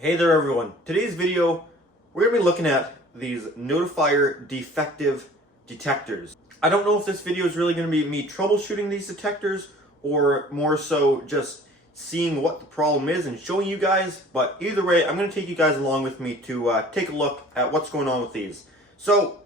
Hey there everyone. Today's video, we're going to be looking at these Notifier defective detectors. I don't know if this video is really going to be me troubleshooting these detectors or more so just seeing what the problem is and showing you guys, but either way, I'm going to take you guys along with me to take a look at what's going on with these. So,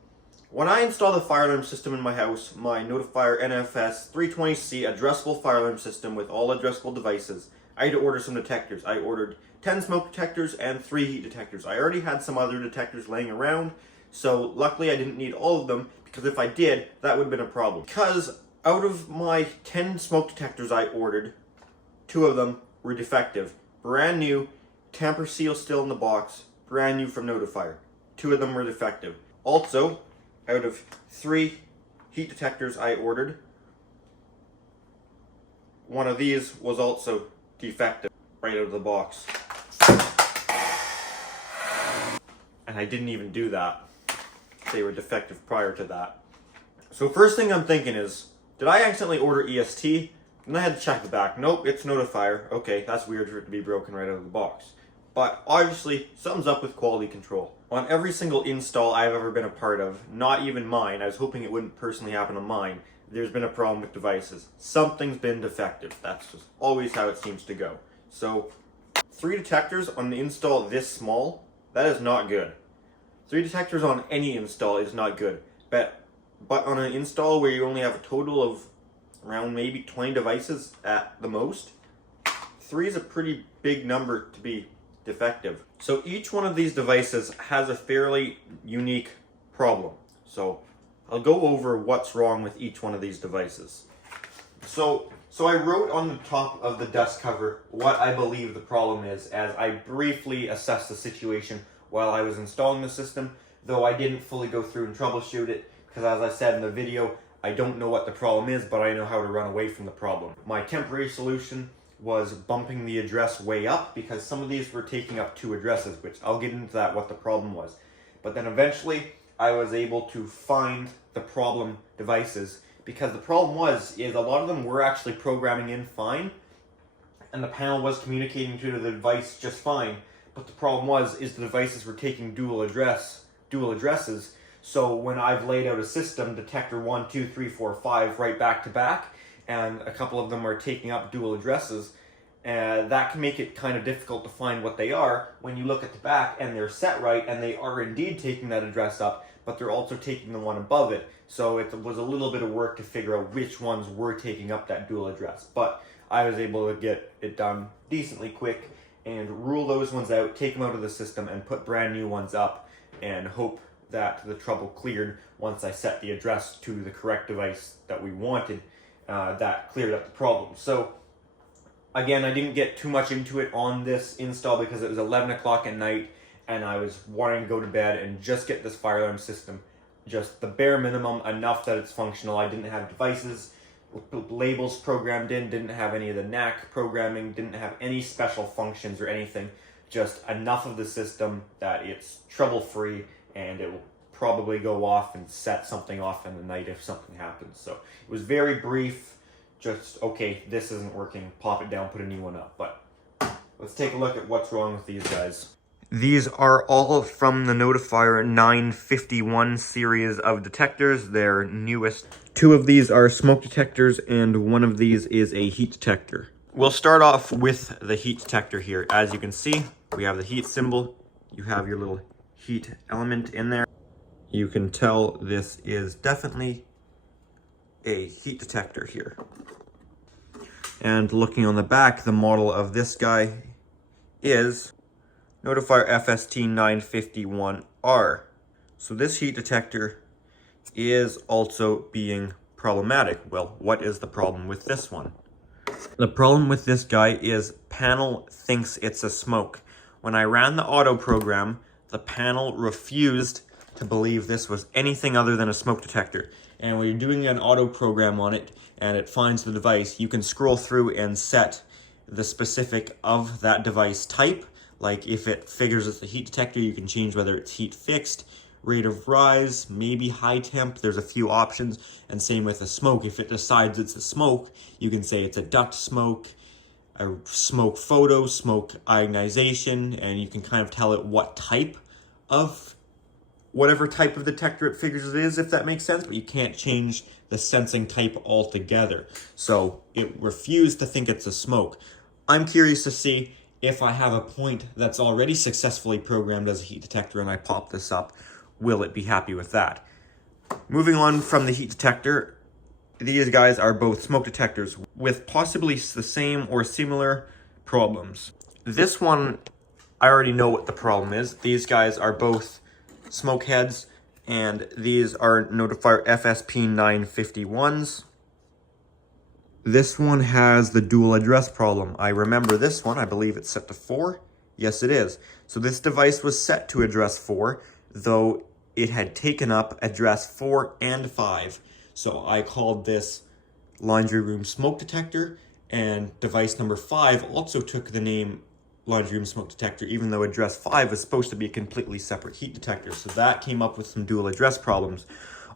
when I installed the fire alarm system in my house, my Notifier NFS 320C addressable fire alarm system with all addressable devices, I had to order some detectors. I ordered 10 smoke detectors and 3 heat detectors. I already had some other detectors laying around, so luckily I didn't need all of them, because if I did, that would have been a problem. Because out of my 10 smoke detectors I ordered, 2 of them were defective. Brand new, tamper seal still in the box, brand new from Notifier. 2 of them were defective. Also, out of 3 heat detectors I ordered, one of these was also defective right out of the box. And I didn't even do that. They were defective prior to that. So first thing I'm thinking is, did I accidentally order EST? And I had to check the back. Nope, it's Notifier. Okay, that's weird for it to be broken right out of the box. But obviously, something's up with quality control. On every single install I've ever been a part of, not even mine, I was hoping it wouldn't personally happen on mine, there's been a problem with devices. Something's been defective. That's just always how it seems to go. So, 3 detectors on the install this small, that is not good. 3 detectors on any install is not good. But on an install where you only have a total of around maybe 20 devices at the most, 3 is a pretty big number to be defective. So each one of these devices has a fairly unique problem. So I'll go over what's wrong with each one of these devices. So I wrote on the top of the dust cover what I believe the problem is, as I briefly assessed the situation while I was installing the system, though I didn't fully go through and troubleshoot it, because as I said in the video, I don't know what the problem is, but I know how to run away from the problem. My temporary solution was bumping the address way up, because some of these were taking up 2 addresses, which I'll get into that, what the problem was. But then eventually, I was able to find the problem devices, because the problem is a lot of them were actually programming in fine, and the panel was communicating to the device just fine, but the problem is the devices were taking dual addresses, so when I've laid out a system, detector 1, 2, 3, 4, 5, right back to back, and a couple of them are taking up dual addresses, that can make it kind of difficult to find what they are when you look at the back and they're set right and they are indeed taking that address up, but they're also taking the one above it. So it was a little bit of work to figure out which ones were taking up that dual address. But I was able to get it done decently quick and rule those ones out, take them out of the system, and put brand new ones up and hope that the trouble cleared once I set the address to the correct device that we wanted. That cleared up the problem. So again, I didn't get too much into it on this install because it was 11 o'clock at night and I was wanting to go to bed and just get this fire alarm system, just the bare minimum, enough that it's functional. I didn't have devices, labels programmed in, didn't have any of the knack programming, didn't have any special functions or anything, just enough of the system that it's trouble-free and it will probably go off and set something off in the night if something happens. So it was very brief, just, okay, this isn't working, pop it down, put a new one up. But let's take a look at what's wrong with these guys. These are all from the Notifier 951 series of detectors, their newest. 2 of these are smoke detectors and 1 of these is a heat detector. We'll start off with the heat detector here. As you can see, we have the heat symbol. You have your little heat element in there. You can tell this is definitely a heat detector here. And looking on the back, the model of this guy is Notifier FST 951R. So this heat detector is also being problematic. Well, what is the problem with this one? The problem with this guy is panel thinks it's a smoke. When I ran the auto program, the panel refused to believe this was anything other than a smoke detector. And when you're doing an auto program on it and it finds the device, you can scroll through and set the specific of that device type. Like if it figures it's a heat detector, you can change whether it's heat fixed, rate of rise, maybe high temp. There's a few options. And same with the smoke. If it decides it's a smoke, you can say it's a duct smoke, a smoke photo, smoke ionization, and you can kind of tell it what type of, whatever type of detector it figures it is, if that makes sense, but you can't change the sensing type altogether. So it refused to think it's a smoke. I'm curious to see if I have a point that's already successfully programmed as a heat detector and I pop this up, will it be happy with that? Moving on from the heat detector, these guys are both smoke detectors with possibly the same or similar problems. This one, I already know what the problem is. These guys are both smoke heads, and these are Notifier FSP 951s. This one has the dual address problem. I remember this one, I believe it's set to 4. Yes, it is. So this device was set to address 4, though it had taken up address 4 and 5. So I called this laundry room smoke detector, and device number 5 also took the name laundry room smoke detector, even though address 5 was supposed to be a completely separate heat detector. So that came up with some dual address problems,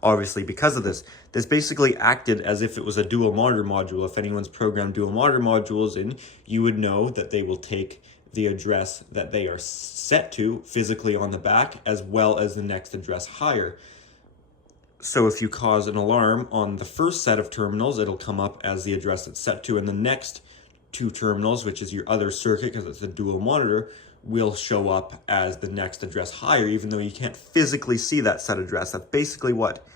obviously, because of this. This basically acted as if it was a dual monitor module. If anyone's programmed dual monitor modules in, you would know that they will take the address that they are set to physically on the back, as well as the next address higher. So if you cause an alarm on the first set of terminals, it'll come up as the address it's set to, and the next 2 terminals, which is your other circuit because it's a dual monitor, will show up as the next address higher, even though you can't physically see that set address. That's basically what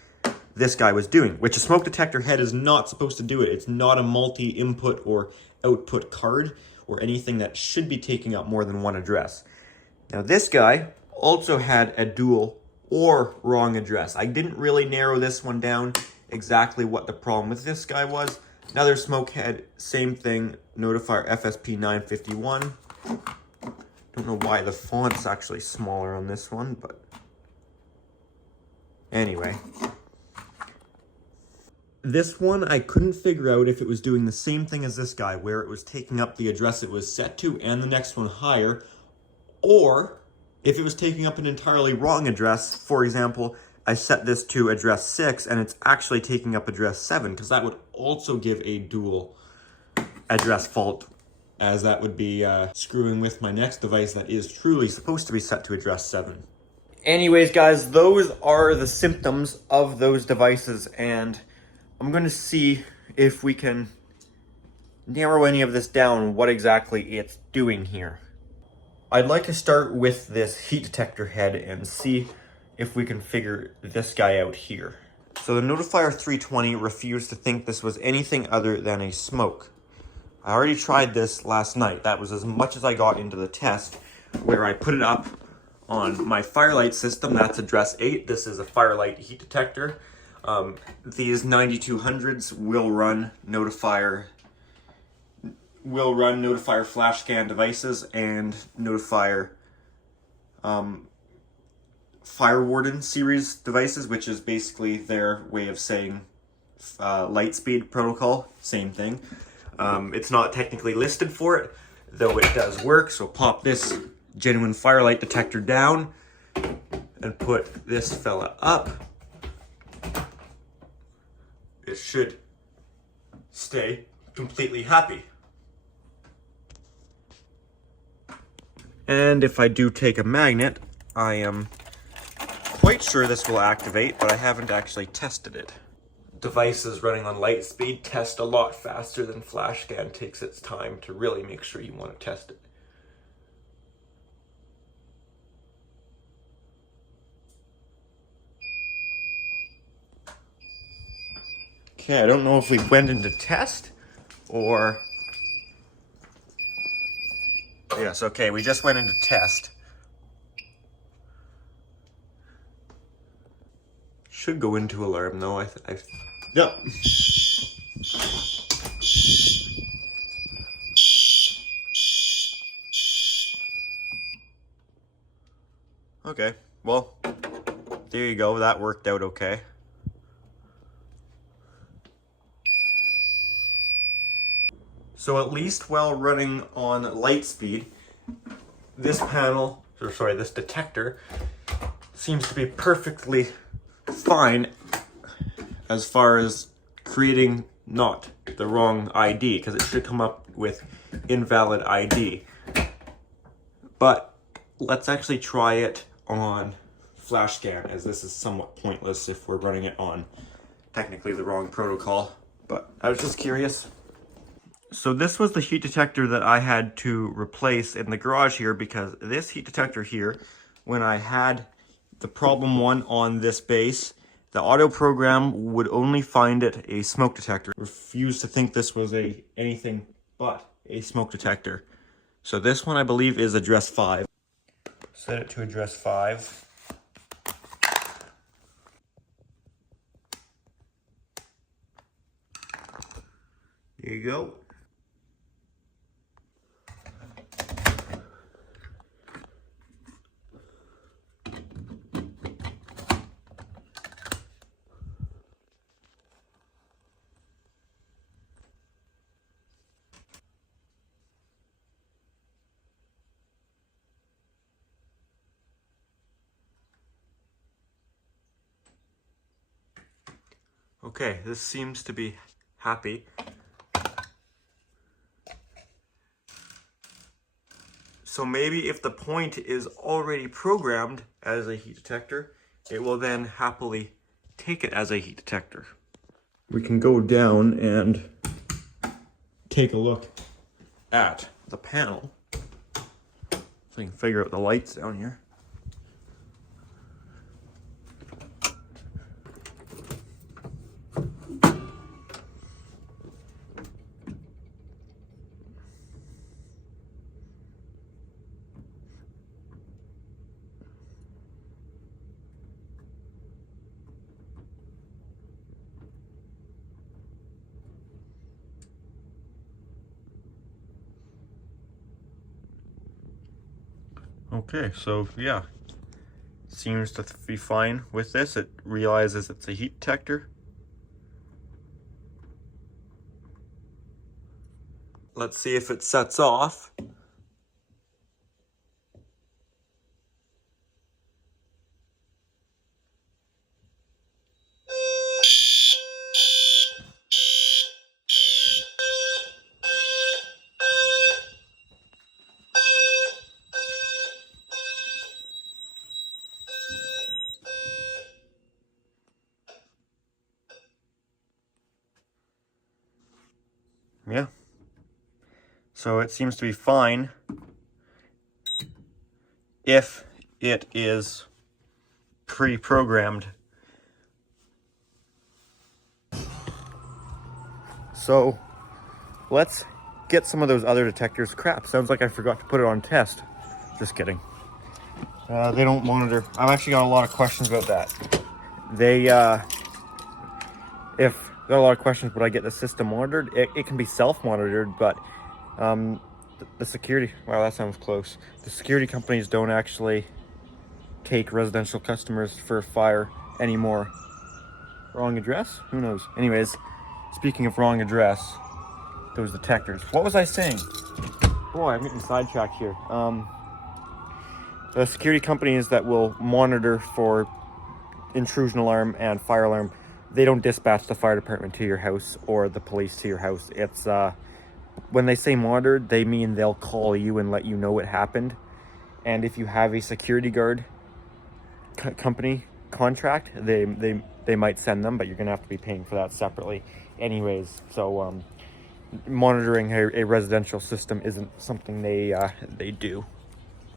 this guy was doing, which a smoke detector head is not supposed to do it. It's not a multi-input or output card or anything that should be taking up more than one address. Now this guy also had a dual or wrong address. I didn't really narrow this one down exactly what the problem with this guy was. Another smoke head, same thing, Notifier FSP 951. Don't know why the font's actually smaller on this one, but anyway. This one, I couldn't figure out if it was doing the same thing as this guy, where it was taking up the address it was set to and the next one higher, or if it was taking up an entirely wrong address. For example, I set this to address 6 and it's actually taking up address 7, because that would also give a dual address fault, as that would be screwing with my next device that is truly supposed to be set to address 7. Anyways, guys, those are the symptoms of those devices, and I'm going to see if we can narrow any of this down, what exactly it's doing here. I'd like to start with this heat detector head and see if we can figure this guy out here. So the Notifier 320 refused to think this was anything other than a smoke. I already tried this last night. That was as much as I got into the test, where I put it up on my Firelight system. That's address 8. This is a Firelight heat detector. These 9200s will run Notifier flash scan devices and Notifier Firewarden series devices, which is basically their way of saying Lightspeed protocol, same thing. It's not technically listed for it, though it does work. So pop this genuine Firelight detector down and put this fella up. It should stay completely happy. And if I do take a magnet, I am quite sure this will activate, but I haven't actually tested it. Devices running on Lightspeed test a lot faster than flash scan takes its time to really make sure you want to test it. Okay, I don't know if we went into test or... Yes, okay, we just went into test. Should go into alarm though, Yep. Okay, well, there you go, that worked out okay. So at least while running on Lightspeed, this detector seems to be perfectly fine as far as creating not the wrong ID, because it should come up with invalid ID. But let's actually try it on flash scan, as this is somewhat pointless if we're running it on technically the wrong protocol. But I was just curious. So this was the heat detector that I had to replace in the garage here, because this heat detector here, when I had the problem one on this base, the auto program would only find it a smoke detector. Refused to think this was anything but a smoke detector. So this one I believe is address 5. Set it to address 5. There you go. Okay, this seems to be happy. So maybe if the point is already programmed as a heat detector, it will then happily take it as a heat detector. We can go down and take a look at the panel. If I can figure out the lights down here. Okay, so yeah, seems to be fine with this. It realizes it's a heat detector. Let's see if it sets off. Yeah. So it seems to be fine if it is pre-programmed. So let's get some of those other detectors. Crap, sounds like I forgot to put it on test. Just kidding. They don't monitor. I've actually got a lot of questions about that. If got a lot of questions, would I get the system monitored? It can be self-monitored, but the security, wow, that sounds close. The security companies don't actually take residential customers for fire anymore. Wrong address? Who knows? Anyways, speaking of wrong address, those detectors. What was I saying? Boy, I'm getting sidetracked here. The security companies that will monitor for intrusion alarm and fire alarm, they don't dispatch the fire department to your house or the police to your house. It's when they say monitored, they mean they'll call you and let you know what happened. And if you have a security guard company contract, they might send them, but you're gonna have to be paying for that separately anyways. So monitoring a residential system isn't something they do.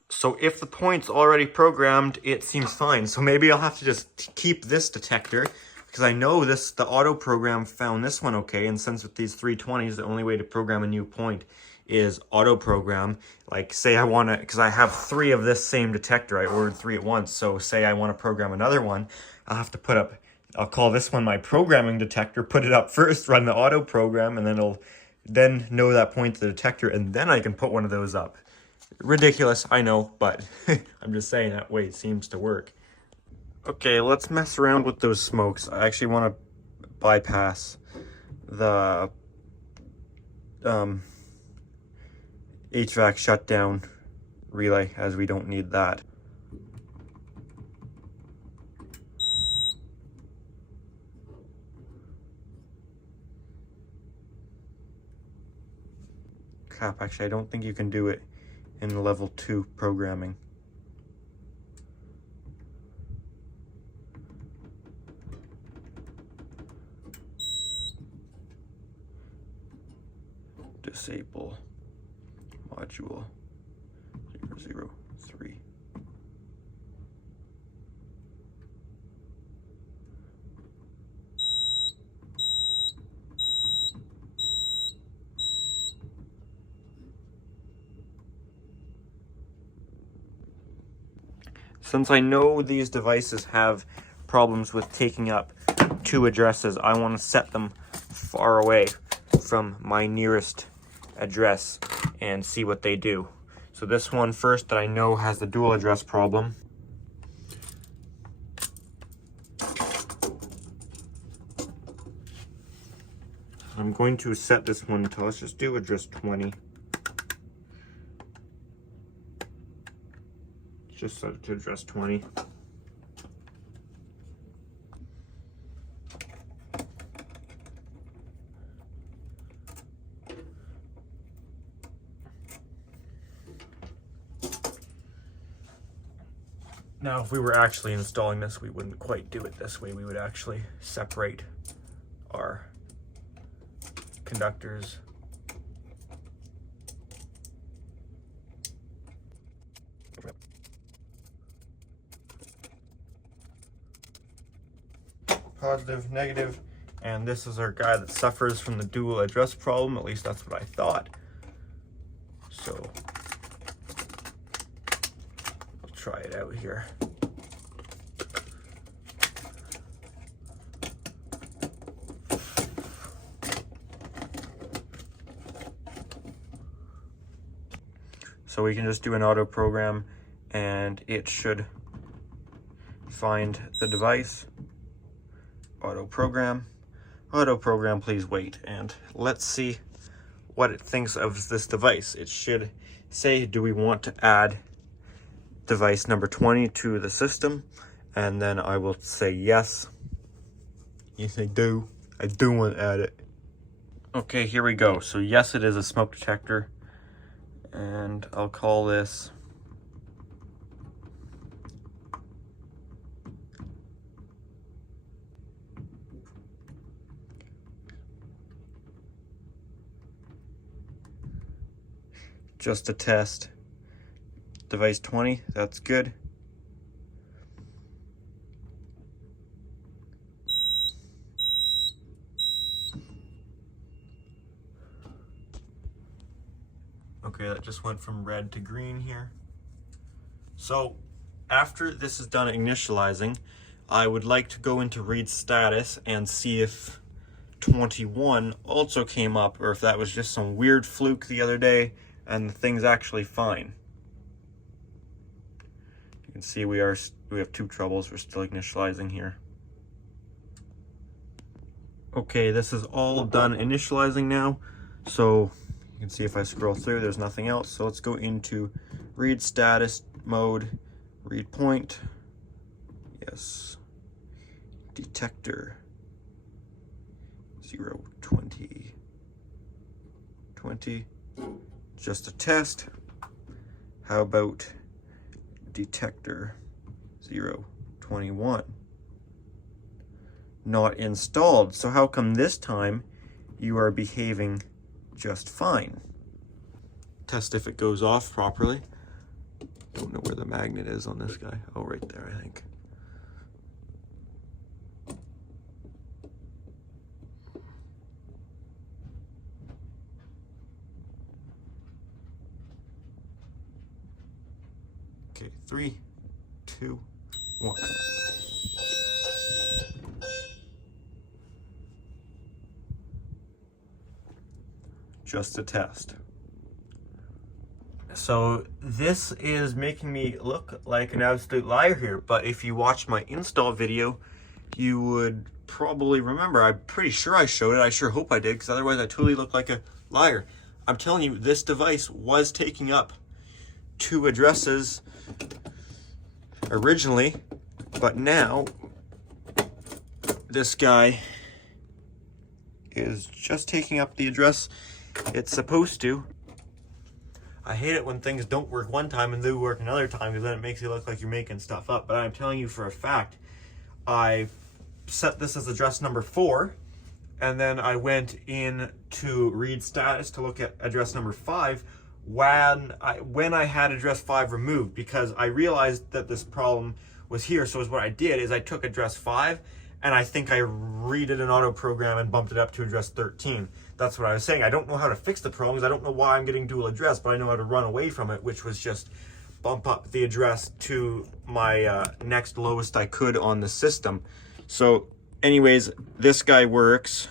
So if the point's already programmed, it seems fine. So maybe I'll have to just keep this detector, because I know the auto program found this one okay, and since with these 320s, the only way to program a new point is auto program. Like say I want to, because I have 3 of this same detector, I ordered 3 at once, so say I want to program another one, I'll have to put up, I'll call this one my programming detector, put it up first, run the auto program, and then it'll then know that point to the detector, and then I can put one of those up. Ridiculous, I know, but I'm just saying that way it seems to work. Okay, let's mess around with those smokes. I actually want to bypass the HVAC shutdown relay, as we don't need that. tap. Actually, I don't think you can do it in level 2 programming. Disable module 003. Since I know these devices have problems with taking up 2 addresses, I want to set them far away from my nearest address and see what they do. So this one first that I know has the dual address problem. I'm going to set this one to, let's just do address 20. Just set it to address 20. Now, if we were actually installing this, we wouldn't quite do it this way. We would actually separate our conductors. Positive, negative, and this is our guy that suffers from the dual address problem. At least that's what I thought. So I'll try it out here. So we can just do an auto program and it should find the device. Auto program, please wait, and let's see what it thinks of this device. It should say, do we want to add device number 20 to the system? And then I will say yes. Yes, I do want to add it. Okay, here we go. So yes, it is a smoke detector, and I'll call this just a test. Device 20, that's good. Okay, that just went from red to green here. So after this is done initializing, I would like to go into read status and see if 21 also came up, or if that was just some weird fluke the other day and the thing's actually fine. You can see we have 2 troubles. We're still initializing here. Okay, this is all done initializing now. So you can see if I scroll through, there's nothing else. So let's go into read status mode, read point. Yes. Detector 020. 20. Just a test. How about detector 021? Not installed. So how come this time you are behaving just fine? Test if it goes off properly. Don't know where the magnet is on this guy. Oh, right there, I think. Okay, 3, 2, 1. Just a test. So this is making me look like an absolute liar here, but if you watch my install video, you would probably remember. I'm pretty sure I showed it. I sure hope I did, because otherwise I totally look like a liar. I'm telling you, this device was taking up 2 addresses originally, but now this guy is just taking up the address it's supposed to. I hate it when things don't work one time and do work another time, because then it makes you look like you're making stuff up. But I'm telling you for a fact, I set this as address number 4, and then I went in to read status to look at address number 5 when I had address 5 removed, because I realized that this problem was here. So what I did is I took address 5 and I think I redid an auto program and bumped it up to address 13. That's what I was saying. I don't know how to fix the problems. I don't know why I'm getting dual address, but I know how to run away from it, which was just bump up the address to my next lowest I could on the system. So anyways, this guy works.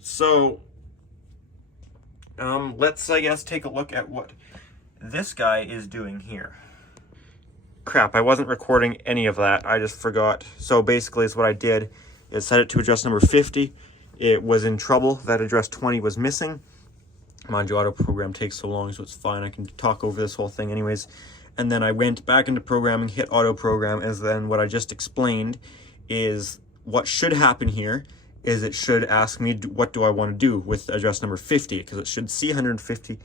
So let's, I guess, take a look at what this guy is doing here. Crap, I wasn't recording any of that. I just forgot. So basically, what I did is set it to address number 50. It was in trouble that address 20 was missing. Mind you, auto program takes so long, so it's fine. I can talk over this whole thing anyways. And then I went back into programming, hit auto program, and then what I just explained is what should happen here is it should ask me what do I want to do with address number 50, because it should see 150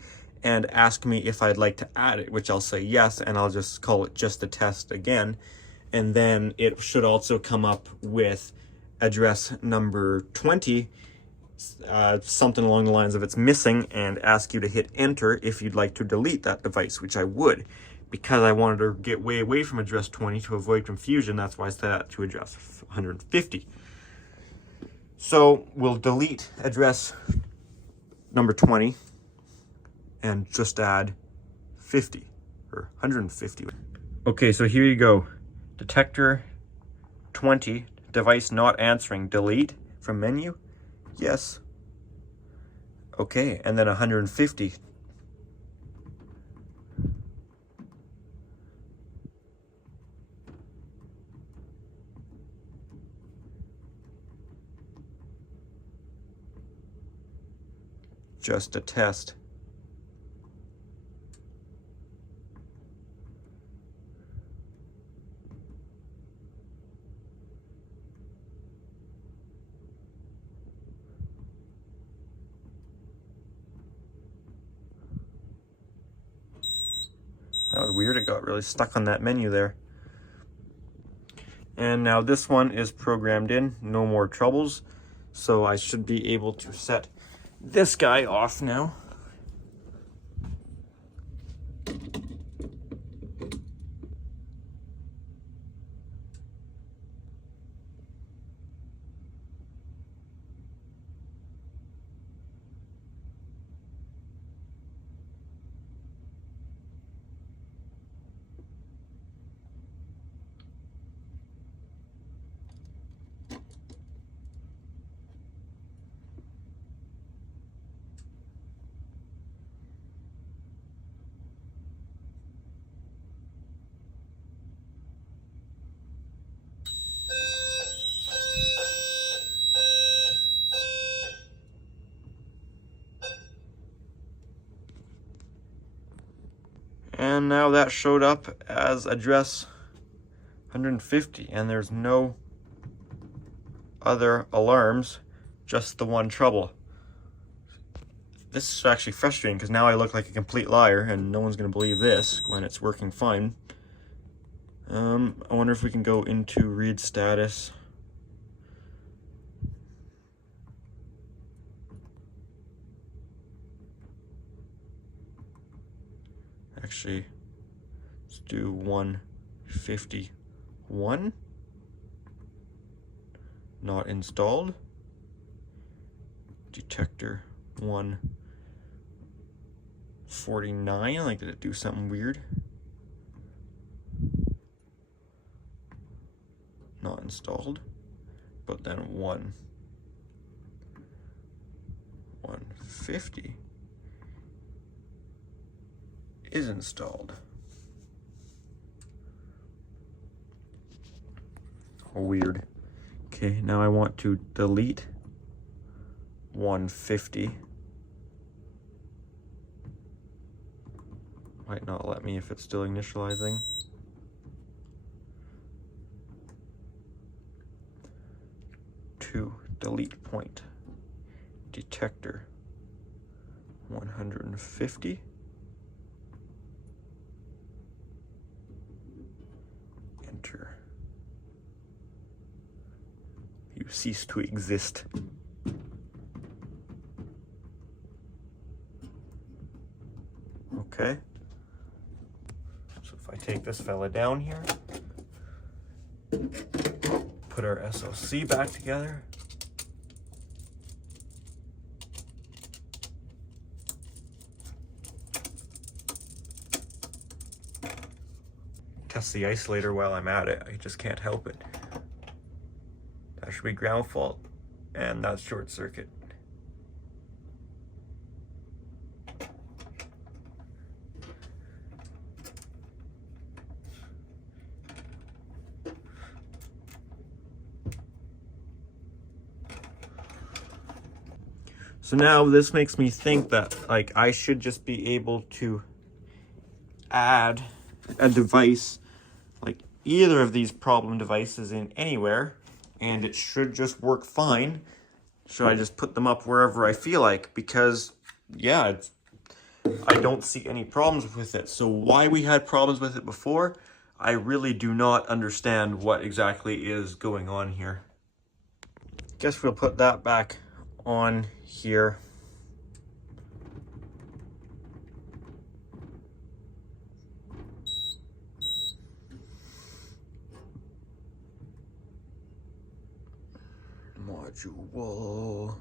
and ask me if I'd like to add it, which I'll say yes, and I'll just call it just a test again. And then it should also come up with address number 20, something along the lines of it's missing, and ask you to hit enter if you'd like to delete that device, which I would. Because I wanted to get way away from address 20 to avoid confusion, that's why I set that to address 150. So we'll delete address number 20 and just add 50 or 150. Okay, so here you go. Detector 20, device not answering. Delete from menu. Yes. Okay, and then 150. Just a test. That was weird, it got really stuck on that menu there. And now this one is programmed in, no more troubles. So I should be able to set this guy off now. And now that showed up as address 150, and there's no other alarms, just the one trouble. This is actually frustrating because now I look like a complete liar and no one's going to believe this when it's working fine. I wonder if we can go into read status. Actually, let's do 151. Not installed. Detector 149. Like, did it do something weird? Not installed. But then 150 is installed. Weird. Okay, now I want to delete 150. Might not let me if it's still initializing. Delete point. Detector 150. Enter. You cease to exist. Okay. So if I take this fella down here, put our SoC back together. Test the isolator while I'm at it. I just can't help it. That should be ground fault, and that's short circuit. So now this makes me think that like I should just be able to add a device, like either of these problem devices in anywhere, and it should just work fine. Should I just put them up wherever I feel like? Because yeah, I don't see any problems with it. So why we had problems with it before, I really do not understand what exactly is going on here. Guess we'll put that back on here. Module.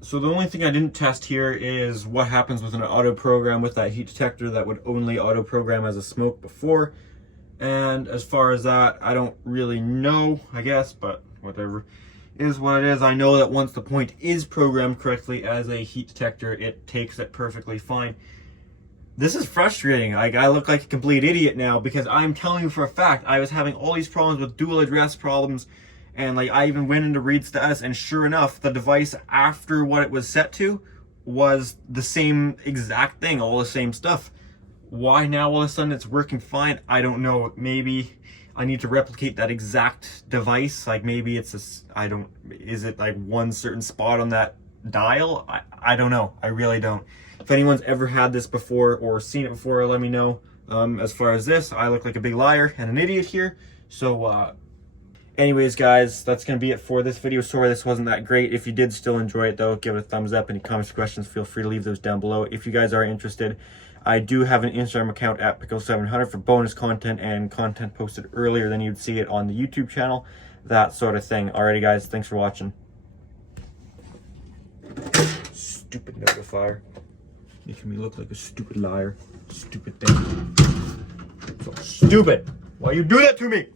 So the only thing I didn't test here is what happens with an auto program with that heat detector that would only auto program as a smoke before. And as far as that, I don't really know, I guess, but whatever is what it is. I know that once the point is programmed correctly as a heat detector, it takes it perfectly fine. This is frustrating. Like, I look like a complete idiot now because I'm telling you for a fact I was having all these problems with dual address problems. And like I even went into read status, and sure enough, the device after what it was set to was the same exact thing, all the same stuff. Why now all of a sudden it's working fine? I don't know. Maybe I need to replicate that exact device. Like maybe it's is it like one certain spot on that dial? I don't know. I really don't. If anyone's ever had this before or seen it before, let me know. As far as this, I look like a big liar and an idiot here. So, anyways, guys, that's going to be it for this video. Sorry this wasn't that great. If you did still enjoy it, though, give it a thumbs up. Any comments or questions, feel free to leave those down below. If you guys are interested, I do have an Instagram account at Pickle700 for bonus content and content posted earlier than you'd see it on the YouTube channel, that sort of thing. Alrighty, guys, thanks for watching. Stupid notifier. Making me look like a stupid liar. Stupid thing. So stupid. Why you do that to me?